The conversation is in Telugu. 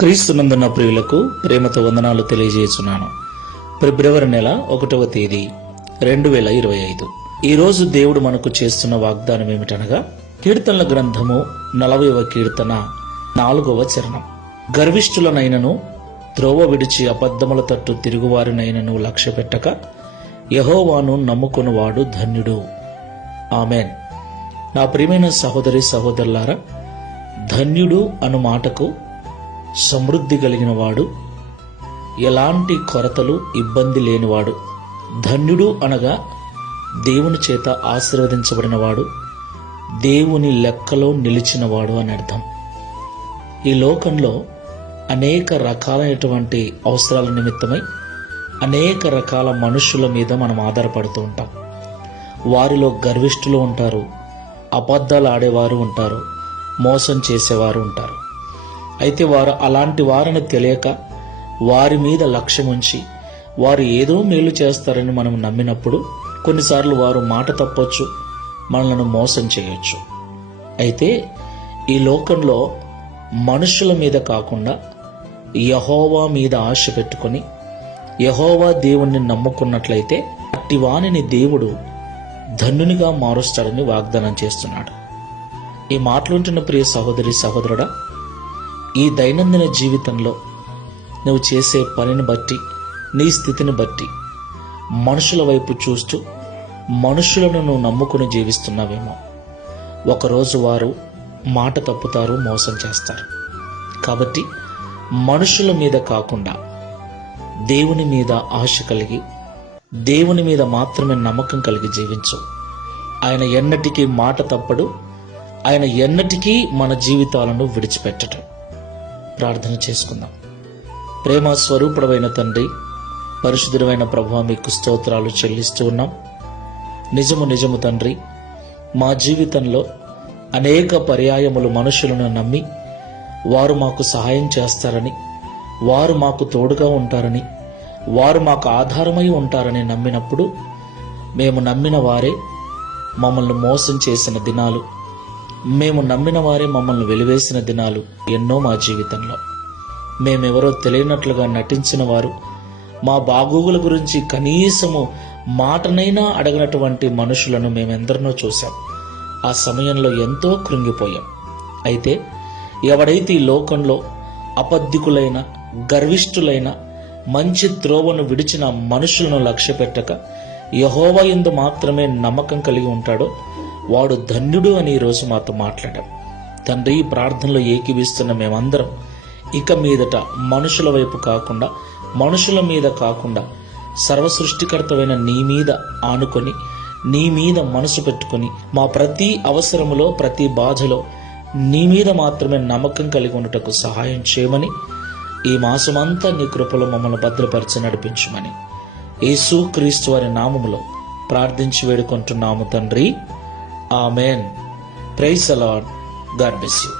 క్రీస్తునందున్న ప్రియులకు ప్రేమతో వందనాలు తెలియజేస్తున్నాను. ఫిబ్రవరి నెల 1వ తేదీ 2025. ఈరోజు దేవుడు మనకు చేస్తున్న వాగ్దానం ఏమిటనగా, కీర్తనల గ్రంథము 40వ కీర్తన 4వ చరణం. గర్విష్ఠులనైనను త్రోవ విడిచి అబద్ధముల తట్టు తిరుగువారినైనను లక్ష్య పెట్టక యెహోవాను నమ్ముకొనువాడు ధన్యుడు. ఆమెన్. నా ప్రియమైన సహోదరి సహోదరులారా, ధన్యుడు అను మాటకు సమృద్ధి కలిగిన వాడు, ఎలాంటి కొరతలు ఇబ్బంది లేనివాడు. ధన్యుడు అనగా దేవుని చేత ఆశీర్వదించబడినవాడు, దేవుని లెక్కలో నిలిచినవాడు అని అర్థం. ఈ లోకంలో అనేక రకాలైనటువంటి అవసరాల నిమిత్తమై అనేక రకాల మనుషుల మీద మనం ఆధారపడుతూ ఉంటాం. వారిలో గర్విష్ఠులు ఉంటారు, అబద్ధాలు ఆడేవారు ఉంటారు, మోసం చేసేవారు ఉంటారు. అయితే వారు అలాంటి వారిని తెలియక వారి మీద లక్ష్యం ఉంచి వారు ఏదో మేలు చేస్తారని మనం నమ్మినప్పుడు కొన్నిసార్లు వారు మాట తప్పొచ్చు, మనలను మోసం చేయొచ్చు. అయితే ఈ లోకంలో మనుషుల మీద కాకుండా యెహోవా మీద ఆశ పెట్టుకొని యెహోవా దేవుణ్ణి నమ్ముకున్నట్లయితే అట్టి వానిని దేవుడు ధన్యునిగా మారుస్తాడని వాగ్దానం చేస్తున్నాడు. ఈ మాటలుంటున్న ప్రియ సహోదరి సహోదరుడా, ఈ దైనందిన జీవితంలో నువ్వు చేసే పనిని బట్టి, నీ స్థితిని బట్టి మనుషుల వైపు చూస్తూ మనుషులను నువ్వు నమ్ముకుని జీవిస్తున్నావేమో. ఒకరోజు వారు మాట తప్పుతారు, మోసం చేస్తారు. కాబట్టి మనుషుల మీద కాకుండా దేవుని మీద ఆశ కలిగి దేవుని మీద మాత్రమే నమ్మకం కలిగి జీవించు. ఆయన ఎన్నటికీ మాట తప్పడు, ఆయన ఎన్నటికీ మన జీవితాలను విడిచిపెట్టడు. ప్రార్థన చేసుకుందాం. ప్రేమ స్వరూపుడమైన తండ్రి, పరిశుద్ధుడైన ప్రభువా, మీకు స్తోత్రాలు చెల్లిస్తూ ఉన్నాం. నిజము తండ్రి, మా జీవితంలో అనేక పర్యాయములు మనుషులను నమ్మి వారు మాకు సహాయం చేస్తారని, వారు మాకు తోడుగా ఉంటారని, వారు మాకు ఆధారమై ఉంటారని నమ్మినప్పుడు మేము నమ్మిన వారే మమ్మల్ని మోసం చేసిన దినాలు, మేము నమ్మిన వారే మమ్మల్ని వెలివేసిన దినాలు ఎన్నో మా జీవితంలో. మేమెవరో తెలియనట్లుగా నటించిన వారు, మా బాగోగుల గురించి కనీసము మాటనైనా అడగనటువంటి మనుషులను మేమెందరినో చూశాం. ఆ సమయంలో ఎంతో కృంగిపోయాం. అయితే ఎవడైతే ఈ లోకంలో అబద్ధికులైన, గర్విష్ఠులైన, మంచి త్రోవను విడిచిన మనుషులను లక్ష్య పెట్టక యెహోవా యందు మాత్రమే నమ్మకం కలిగి ఉంటాడో వాడు ధన్యుడు అని ఈరోజు మాతో మాట్లాడాం. తండ్రి, ఈ ప్రార్థనలో ఏకీవిస్తున్న మేమందరం ఇక మీదట మనుషుల వైపు కాకుండా, మనుషుల మీద కాకుండా సర్వసృష్టికర్తమైన నీ మీద ఆనుకొని, నీ మీద మనసు పెట్టుకొని, మా ప్రతి అవసరములో, ప్రతి బాధలో నీ మీద మాత్రమే నమ్మకం కలిగి ఉండటకు సహాయం చేయమని, ఈ మాసమంతా నీ కృపలో మమ్మల్ని భద్రపరిచి నడిపించమని యేసు క్రీస్తు వారి నామములో ప్రార్థించి వేడుకుంటున్నాము తండ్రి. Amen. Praise the Lord. God bless you.